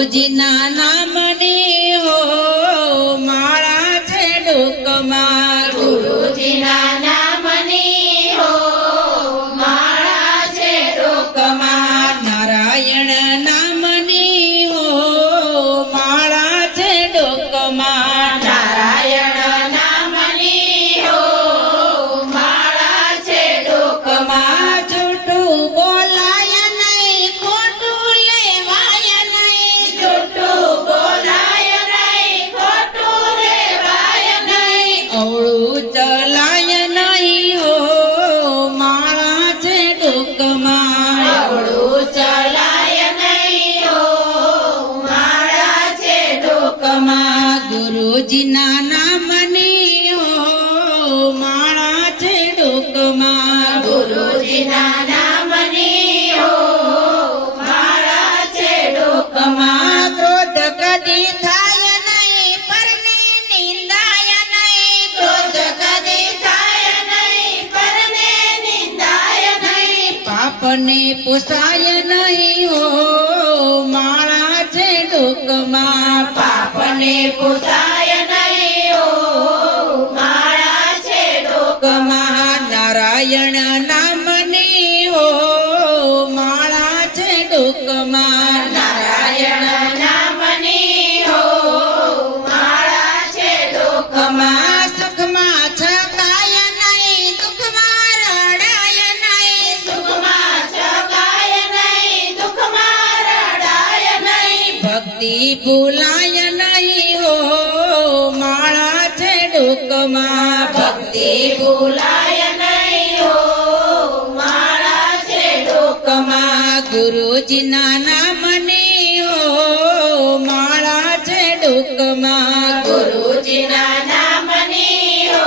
ગુરુજીના નામની હો માળા છે ડોકમાં ગુરુજીના નામની હો માળા છે ડોકમાં નારાયણ નામની હો માળા છે ડોકમાં નારાયણ નામની હો માળા છે ડોકમાં જૂઠું બોલાય નહીં ખોટું લેવાય નહીં જૂઠું બોલાય નહીં ખોટું લેવાય નહીં અવળું ચલાય નહીં હો માળા છે ડોકમાં અવળું ચલાય નહીં હો માળા છે ડોકમાં ગુરુજીના નામની હો માળા છે ડોકમાં ગુરુજીના નામની હો માળા છે ડોકમાં ક્રોધ કદી થાય નહીં પરને નિંદાય નહીં ક્રોધ કદી થાય નહીં પરને નિંદાય નહીં પાપને પોસાય નહીં હો માળા છે ડોકમાં પાપને પોસાય નહીં હો માળા છે ડોકમાં નારાયણ નામની હો માળા છે ડોકમાં નારાયણ નામની હો માળા છે ડોકમાં સુખમાં છકાય નહીં દુઃખમાં રડાય નહીં સુખમાં છકાય નહીં દુઃખમાં રડાય નહીં ભક્તિ ભૂલાય નહીં હો માળા છે ડોકમાં ભક્તિ ભૂલાય નહીં હો માળા છે ડોકમાં ગુરુજીના નામની હો માળા છે ડોકમાં ગુરુજીના નામની હો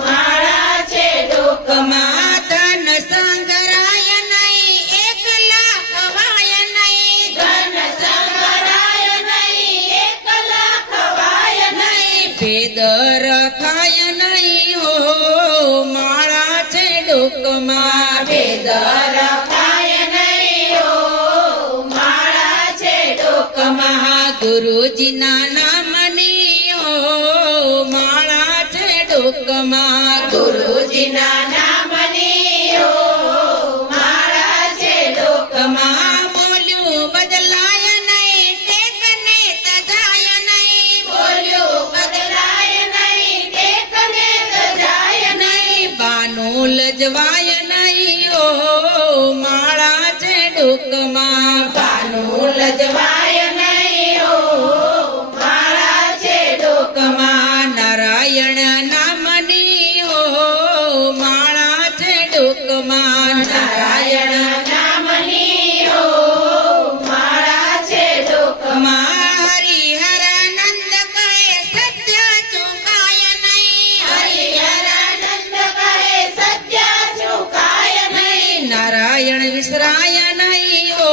માળા છે ડોકમાં ધન સંગરાય નહીં એકલા ખવાય નહીં ધન સંગરાય નહીં એકલા ખવાય નહીં ભેદ રખાય નહીં હો માળા છે ડોકમાં ભેદ રખાય નહીં હો માળા છે ડોકમાં ગુરુજીના નામની હો માળા છે ડોકમાં ગુરુજીના નામની હો માળા છે ડોકમાં બોલ્યું બદલાય નહીં ટેકને તજાય નહીં બોલ્યું બદલાય નહીં ટેકને સજાય નહીં બાનું લજવાય નહીં હો માળા છે ડોકમાં પાનું લજવાય નહીં હો માળા છે ડોકમાં નારાયણ નામની હો માળા છે ડોકમાં નારાયણ નામની હો માળા છે ડોકમાં હરિહરાનંદ કહે સત્ય ચૂકાય નહીં હરિહરાનંદ કહે સત્ય ચૂકાય નહીં નારાયણ વિસરાય નહીં હો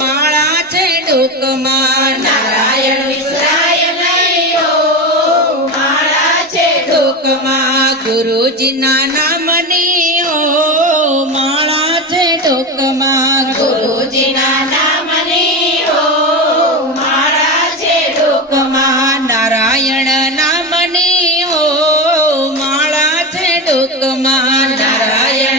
માળા છે ડોકમાં નારાયણ વિસરાય નહીં હો માળા છે ડોકમાં ગુરુજીના નામની હો માળા છે ડોકમાં ગુરુજીના નામની હો માળા છે ડોકમાં નારાયણ નામની હો માળા છે ડોકમાં નારાયણ